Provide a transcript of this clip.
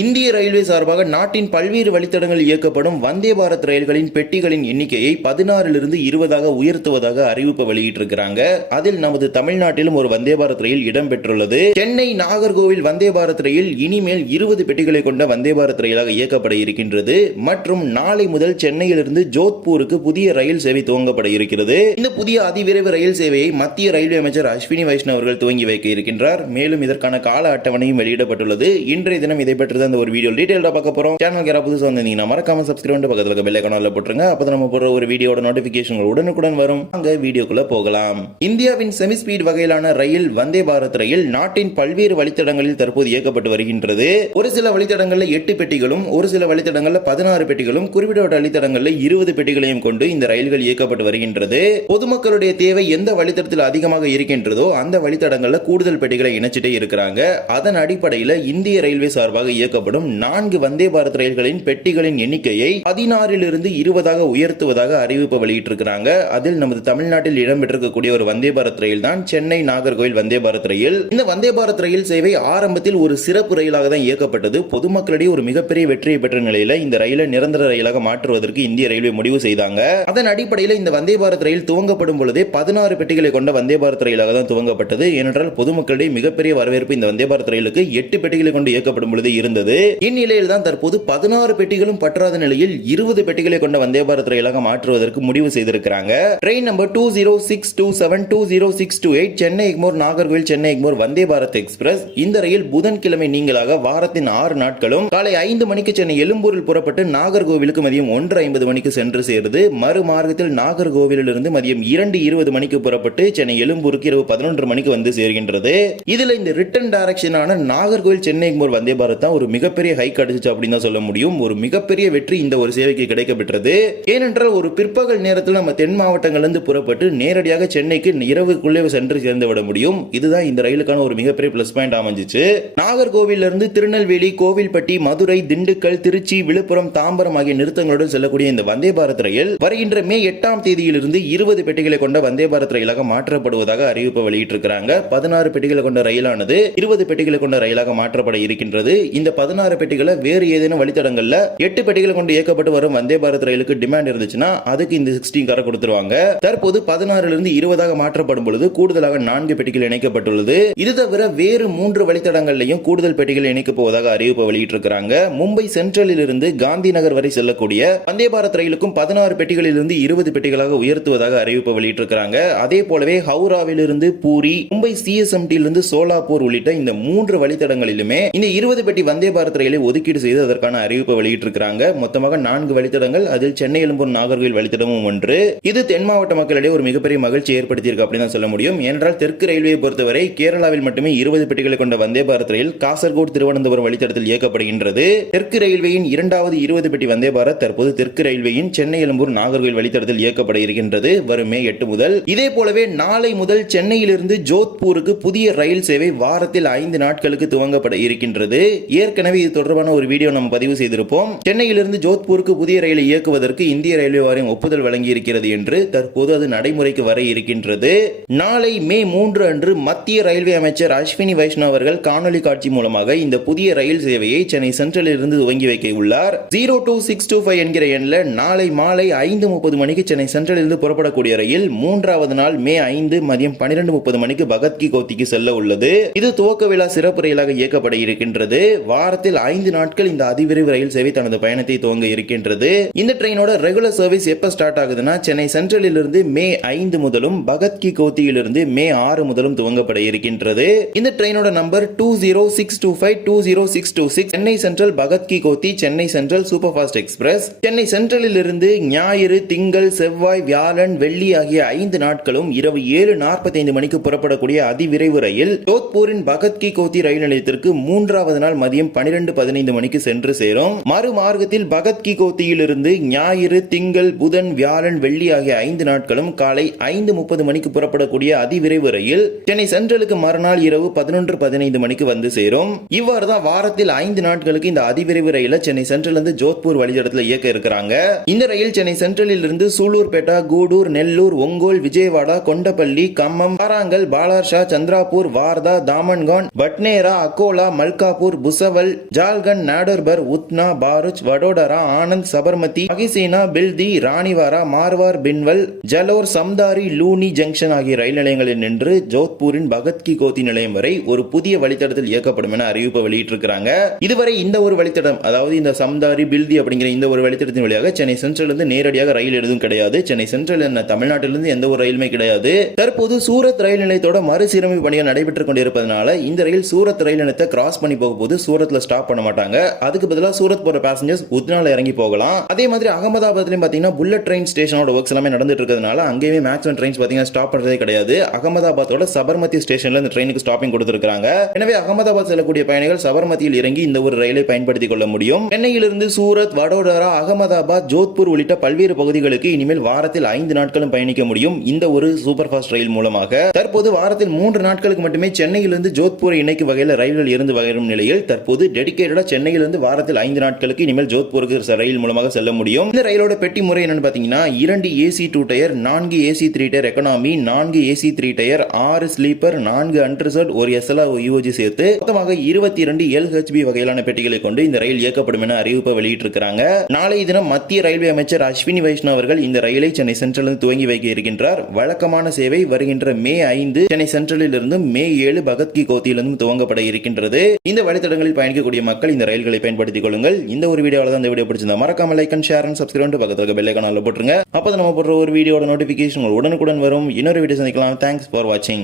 இந்திய ரயில்வே சார்பாக நாட்டின் பல்வேறு வழித்தடங்களில் இயக்கப்படும் வந்தே பாரத் ரயில்களின் பெட்டிகளின் எண்ணிக்கையை பதினாறிலிருந்து இருபதாக உயர்த்துவதாக அறிவிப்பு வெளியிட்டிருக்கிறாங்க. அதில் நமது தமிழ்நாட்டிலும் ஒரு வந்தே பாரத் ரயில் இடம்பெற்றுள்ளது. சென்னை நாகர்கோவில் வந்தே பாரத் ரயில் இனிமேல் இருபது பெட்டிகளை கொண்ட வந்தே பாரத் ரயிலாக இயக்கப்பட இருக்கின்றது. மற்றும் நாளை முதல் சென்னையிலிருந்து ஜோத்பூருக்கு புதிய ரயில் சேவை துவங்கப்பட இருக்கிறது. இந்த புதிய அதிவிரைவு ரயில் சேவையை மத்திய ரயில்வே அமைச்சர் அஸ்வினி வைஷ்ணவ் அவர்கள் துவங்கி வைக்க இருக்கின்றார். மேலும் இதற்கான கால அட்டவணையும் வெளியிடப்பட்டுள்ளது. இன்றைய தினம் இதை பற்றி தான் இந்த ஒரு வீடியோ டீடைல்டா பார்க்க போறோம். சேனல் யாராவது புதுசாக வந்திருந்தீங்கன்னா மறக்காம சப்ஸ்கிரைப் பண்ணி பக்கத்தில் இருக்க பெல் ஐக்கானில் போட்டுருங்க. அப்போ நம்ம போடுற ஒரு வீடியோட நோட்டிபிகேஷன் உடனுக்குடன் வரும். அங்க வீடியோக்குள்ளே போகலாம். இந்தியாவின் செமி ஸ்பீட் வகையிலான ரயில் வந்தே பாரத் ரயில் நாட்டின் பல்வேறு வழித்தடங்களில் தற்போது இயக்கப்பட்டு வருகின்றது. ஒரு சில வழித்தடங்களில் எட்டு பெட்டிகளும் ஒரு சில வழித்தடங்களில் பதினாறு பெட்டிகளும் குறிப்பிட்ட வழித்தடங்களில் இருபது பெட்டிகளையும் கொண்டு இந்த ரயில்கள் இயக்கப்பட்டு வருகின்றது. பொதுமக்களுடைய தேவை எந்த வழித்தடத்தில் அதிகமாக இருக்கின்றதோ அந்த வழித்தடங்களில் கூடுதல் பெட்டிகளை இணைச்சிட்டே இருக்கிறாங்க. அதன் அடிப்படையில் இந்திய ரயில்வே சார்பாக இயக்கப்படும் நான்கு வந்தே பாரத் ரயில்களின் பெட்டிகளின் எண்ணிக்கையை பதினாறிலிருந்து இருபதாக உயர்த்துவதாக அறிவிப்பு வெளியிட்டிருக்கிறாங்க. அதில் நமது தமிழ்நாட்டில் இடம்பெற்றிருக்கக்கூடிய ஒரு வந்தே பாரத் ரயில் தான் சென்னை நாகர்கோவில் வந்தே பாரத் ரயில். இந்த வந்தே பாரத் ரயில் சேவை ஆரம்பத்தில் ஒரு சிறப்பு ரயிலாக தான் இயக்கப்பட்டது. பொதுமக்களிடையே ஒரு மிகப்பெரிய வெற்றியை பெற்ற நிலையில இந்த ரயிலை நிரந்தர ரயிலாக மாற்றுவதற்கு இந்திய ரயில்வே முடிவு செய்தாங்க. அதன் அடிப்படையில் இந்த வந்தே பாரத் ரயில் துவங்கப்படும் பொழுதே பதினாறு பெட்டிகளை கொண்ட வந்தே பாரத் ரயிலாக தான் துவங்கப்பட்டது. ஏனென்றால் பொதுமக்களிடையே மிகப்பெரிய வரவேற்பு இந்த வந்தே பாரத் ரயிலுக்கு எட்டு பெட்டிகளை கொண்டு இயக்கப்படும் பொழுது இருந்தது. இந்நிலையில் தான் தற்போது பதினாறு பெட்டிகளும் பற்றாத நிலையில் இருபது பெட்டிகளை கொண்ட வந்தே பாரத் ரயிலாக மாற்றுவதற்கு முடிவு செய்திருக்கிறாங்க. Train number two zero six two seven two zero six two eight Chennai Egmore Nagercoil Chennai Egmore Vande Bharat express. இந்த ரயில் புதன்கிழமை நீங்களாக வாரத்தின் ஆறு நாட்களும் காலை ஐந்து மணிக்கு சென்னை எழும்பூரில் புறப்பட்டு நாகர்கோவிலுக்கு மதியம் ஒன்று ஐம்பது மணிக்கு சென்று சேருது மறுமார்க்கத்தில் நாகர்கோவிலிருந்து மதியம் இரண்டு இருபது மணிக்கு புறப்பட்டு சென்னை எழும்பூருக்கு இரவு பதினொன்று மணிக்கு வந்து சேர்கின்றது. இதுல இந்த ரிட்டன் டைரக்ஷனான நாகர்கோவில் சென்னை எக்மோர் வந்தே பாரத் தான் ஒரு மிகப்பெரிய ஹைக் அடிச்சிச்சு அப்படின்னு தான் சொல்ல முடியும். ஒரு மிகப்பெரிய வெற்றி இந்த ஒரு சேவைக்கு கிடைக்கப்பெற்றது. ஏனென்றால் ஒரு பிற்பகல் நேரத்தில் நம்ம தென் மாவட்டங்களிலிருந்து புறப்பட்டு நேரடியாக சென்னைக்கு இரவுக்குள்ளே சென்று சேர்ந்து விட முடியும். இதுதான் இந்த ரயிலுக்கான ஒரு மிகப்பெரிய பிளஸ் பாயிண்ட் அமைஞ்சிச்சு. நாகர்கோவிலிருந்து இருந்து திருநெல்வேலி கோவில்பட்டி மதுரை திண்டுக்கல் திருச்சி விழுப்புரம் தாம்பரம் ஆகிய நிறுத்தங்களுடன் செல்லக்கூடிய இந்த வந்தே பாரத் ரயில் வருகின்ற மே எட்டாம் தேதியிலிருந்து இருபது பெட்டிகளை கொண்ட வந்தே பாரத் ரயிலாக மாற்றப்படுவதாக அறிவிப்பு வெளியிட்டிருக்கிறாங்க. பதினாறு பெட்டிகளை கொண்ட ரயிலானது இருபது பெட்டிகளை கொண்ட ரயிலாக மாற்றப்பட இருக்கின்றது. இந்த பதினாறு பெட்டிகளை வேறு ஏதேனும் வழித்தடங்கள்ல எட்டு பெட்டிகளை கொண்டு இயக்கப்பட்டு வரும் வந்தே பாரத் ரயிலுக்கு டிமாண்ட் இருந்துச்சுன்னா அதுக்கு இந்த சிக்ஸ்டீன் காரை கொடுத்துருவாங்க. தற்போது பதினாறுல இருந்து இருபதாக மாற்றப்படும் பொழுது கூடுதலாக நான்கு பெட்டிகள் இணைக்கப்பட்டுள்ளது. இது தவிர வேறு மூன்று வழித்தடங்கள்லையும் கூடுதல் பெட்டிகள் இணைக்கப் போவதாக அறிவிப்பு வெளியிட்டிருக்கிறாங்க. மும்பை சென்ட்ரலில் இருந்து காந்தி நகர் வரை செல்லக்கூடிய வந்தே பாரத் ரயிலுக்கும் பதினாறு பெட்டிகளில் இருந்து இருபது பெட்டிகளாக உயர்த்துவதாக அறிவிப்பு வெளியிட்டிருக்கிறாங்க. அதே போலவே ஹவுராவில் இருந்து பூரி மும்பை சிஎஸ்எம்டி இருந்து சோலாப்பூர் உள்ளிட்ட இந்த மூன்று வழித்தடங்களிலுமே இந்த இருபது பெட்டி வந்தே பாரத் ரயிலை ஒதுக்கீடு செய்து அதற்கான அறிவிப்பை வெளியிட்டிருக்கிறாங்க. மொத்தமாக நான்கு வழித்தடங்கள் அதில் சென்னை எழும்பூர் நாகர்கோவில் வழித்தடமும் ஒன்று. இது தென் மாவட்ட மக்களிடையே ஒரு மிகப்பெரிய மகிழ்ச்சி ஏற்படுத்தியிருக்கு அப்படின்னு தான் சொல்ல முடியும். ஏனென்றால் தெற்கு ரயில்வே பொறுத்தவரை கேரளாவில் மட்டுமே இருபது பெட்டிகளை கொண்ட வந்தே பாரத் ரயில் காசர்கோடு திருவனந்தபுரம் வழித்தடத்தில் இயக்கப்படுகின்றது. தெற்கு ரயில்வேயின் இரண்டாவது இருபது பெட்டி வந்தே பாரத் தற்போது தெற்கு ரயில்வேயின் சென்னை எழும்பூர் நாகர்கோவில் வழித்தடத்தில் இயக்கப்பட இருக்கின்றது வரும் மே எட்டு முதல். இதே போலவே நாளை முதல் சென்னையிலிருந்து ஜோத்பூருக்கு புதிய ரயில் சேவை வாரத்தில் ஐந்து நாட்களுக்கு துவங்கப்பட இருக்கின்றது. ஏற்கனவே ஏற்கனவே இது தொடர்பான ஒரு வீடியோ நம்ம பதிவு செய்திருப்போம். சென்னையிலிருந்து ஜோத்பூருக்கு புதிய ரயிலை இயக்குவதற்கு இந்திய ரயில்வே வாரியம் ஒப்புதல் வழங்கி இருக்கிறது என்று தற்போது அது நடைமுறைக்கு வர இருக்கின்றது. நாளை மே மூன்று அன்று மத்திய ரயில்வே அமைச்சர் அஸ்வினி வைஷ்ணவ் அவர்கள் காணொலி காட்சி மூலமாக இந்த புதிய ரயில் சேவையை சென்னை சென்ட்ரலில் இருந்து துவங்கி வைக்க உள்ளார். Zero two six two five என்கிற எண்ணில் நாளை மாலை ஐந்து முப்பது மணிக்கு சென்னை சென்ட்ரலில் இருந்து புறப்படக்கூடிய ரயில் மூன்றாவது நாள் மே ஐந்து மதியம் பன்னிரண்டு முப்பது மணிக்கு பகத்கி கோத்திக்கு செல்ல உள்ளது. இது துவக்க விழா சிறப்பு ரயிலாக இயக்கப்பட இருக்கின்றது. வார வாரத்தில் ஐந்து நாட்கள் இந்த அதிவிரைவு ரயில் சேவை தனது பயணத்தை துவங்க இருக்கின்றது. இந்த ட்ரெயினோட ரெகுலர் சர்வீஸ் எப்ப ஸ்டார்ட் ஆகுதுன்னா சென்னை சென்ட்ரலில் இருந்து மே ஐந்து முதலும் பகத் கி கோத்தியிலிருந்து மே ஆறு முதலும் துவங்கப்பட இருக்கின்றது. இந்த ட்ரெயினோட number two zero six two five two zero six two six Chennai central Bhagat ki Kothi Chennai central super fast express. Chennai சென்ட்ரலில் இருந்து ஞாயிறு திங்கள் செவ்வாய் வியாழன் வெள்ளி ஆகிய ஐந்து நாட்களும் இரவு ஏழு நாற்பத்தைந்து மணிக்கு புறப்படக்கூடிய அதிவிரைவு ரயில் ஜோத்பூரின் பகத் கி கோத்தி ரயில் நிலையத்திற்கு மூன்றாவது நாள் மதியம் பனிரெண்டு பதினைந்து மணிக்கு சென்று சேரும். மறுமார்க்கத்தில் பகத்கி கோத்தியிலிருந்து ஞாயிறு திங்கள் புதன் வியாழன் வெள்ளி ஆகிய ஐந்து நாட்களும் காலை ஐந்து முப்பது மணிக்கு புறப்படக்கூடிய அதிவிரைவு ரயில் சென்னை சென்ட்ரலுக்கு மறுநாள் இரவு பதினொன்று பதினைந்து மணிக்கு வந்து சேரும். இவ்வாறு தான் வாரத்தில் ஐந்து நாட்களுக்கு இந்த அதிவிரைவு ரயில சென்னை சென்ட்ரல் இருந்து ஜோத்பூர் வழித்தடத்தில் இயக்க இருக்கிறாங்க. இந்த ரயில் சென்னை சென்ட்ரலில் இருந்து சூலூர்பேட்டா கூடூர் நெல்லூர் ஒங்கோல் விஜயவாடா கொண்டப்பள்ளி கம்மம் வாராங்கல் பாலார்ஷா சந்திராபூர் வார்தா தாமன்கான் பட்னேரா அக்கோலா மல்காப்பூர் புசவல் பலாவல் ஜால்கன் நாடர்பர் உத்னா பாருச் வடோடரா ஆனந்த் சபர்மதி அகிசேனா பில்தி ராணிவாரா மார்வார் பின்வல் ஜலோர் சம்தாரி லூனி ஜங்ஷன் ஆகிய ரயில் நிலையங்களில் நின்று ஜோத்பூரின் பகத் கி கோத்தி நிலையம் வரை ஒரு புதிய வழித்தடத்தில் இயக்கப்படும் என அறிவிப்பு வெளியிட்டிருக்கிறாங்க. இதுவரை இந்த ஒரு வழித்தடம் அதாவது இந்த சம்தாரி பில்தி அப்படிங்கிற இந்த ஒரு வழித்தடத்தின் வழியாக சென்னை சென்ட்ரலிருந்து நேரடியாக ரயில் எதுவும் கிடையாது. சென்னை சென்ட்ரல் என்ன தமிழ்நாட்டிலிருந்து எந்த ஒரு ரயிலுமே கிடையாது. தற்போது சூரத் ரயில் நிலையத்தோட மறுசீரமைப்பு பணிகள் நடைபெற்றுக் கொண்டிருப்பதனால இந்த ரயில் சூரத் ரயில் நிலையத்தை கிராஸ் பண்ணி போகும்போது சூரத் சூரத்ல ஸ்டாப் பண்ண மாட்டாங்க. அதுக்கு பதிலாக சூரத் போற பேசஞ்சர்ஸ் உத்னால இறங்கி போகலாம். அதே மாதிரி அகமதாபாத்லையும் பாத்தீங்கன்னா புல்லட் ட்ரெயின் ஸ்டேஷனோட ஒர்க்ஸ் எல்லாமே நடந்துட்டு இருக்கிறதுனால அங்கேயுமே மேக்ஸிமம் ட்ரெயின்ஸ் பாத்தீங்கன்னா ஸ்டாப் பண்றதே கிடையாது. அகமதாபாத்தோட சபர்மதி ஸ்டேஷன்ல இந்த ட்ரெயினுக்கு ஸ்டாப்பிங் கொடுத்துருக்காங்க எனவே அகமதாபாத் செல்லக்கூடிய பயணிகள் சபர்மதியில் இறங்கி இந்த ஒரு ரயிலை பயன்படுத்திக் கொள்ள முடியும். சென்னையிலிருந்து சூரத் வடோதரா அகமதாபாத் ஜோத்பூர் உள்ளிட்ட பல்வேறு பகுதிகளுக்கு இனிமேல் வாரத்தில் ஐந்து நாட்களும் பயணிக்க முடியும் இந்த ஒரு சூப்பர் ஃபாஸ்ட் ரயில் மூலமாக. தற்போது வாரத்தில் மூன்று நாட்களுக்கு மட்டுமே சென்னையிலிருந்து ஜோத்பூரை இணைக்கும் வகையில் ரயில்கள் இருந்து வரும் நிலையில் தற்போது டெடிகேட்டடா சென்னையிலிருந்து வாரத்தில் ஐந்து நாட்களுக்கு இனிமேல் ஜோத்பூருக்கு ரயில் மூலமாக செல்ல முடியும். இந்த ரயிலோட பெட்டி முறை என்னன்னு பாத்தீங்கன்னா இரண்டு ஏசி டூ டயர் நான்கு ஏசி த்ரீ டயர் எக்கனாமி நான்கு ஏசி த்ரீ டயர் ஆறு ஸ்லீப்பர் நான்கு அன்ரிசர்வ் ஒரு எஸ்எல்ஆர் யூஓஜி சேர்த்து மொத்தமாக இருபத்தி இரண்டு எல்ஹெச்பி வகையிலான பெட்டிகளை கொண்டு இந்த ரயில் இயக்கப்படும் என அறிவிப்பை வெளியிட்டிருக்கிறாங்க. நாளைய தினம் மத்திய ரயில்வே அமைச்சர் அஸ்வினி வைஷ்ணவ் அவர்கள் இந்த ரயிலை சென்னை சென்ட்ரலில் துவங்கி வைக்க இருக்கின்றார். வழக்கமான சேவை வருகின்ற மே ஐந்து சென்னை சென்ட்ரலில் இருந்து மே ஏழு பகத் கி கோத்தியிலிருந்தும் துவங்கப்பட இருக்கின்றது. இந்த வழித்தடங்களில் பயணி பயணிக்கக்கூடிய மக்கள் இந்த ரயில்களை பயன்படுத்திக் கொள்ளுங்கள். இந்த ஒரு வீடியோவில் தான் இந்த வீடியோ பிடிச்சிருந்தா மறக்காம like and share and subscribe பக்கத்தில் இருக்க பெல் ஐக்கானில் போட்டுருங்க. அப்போ நம்ம போடுற ஒரு வீடியோட நோட்டிஃபிகேஷன் உடனுக்குடன் வரும். இன்னொரு வீடியோ சந்திக்கலாம். தேங்க்ஸ் ஃபார் வாட்சிங்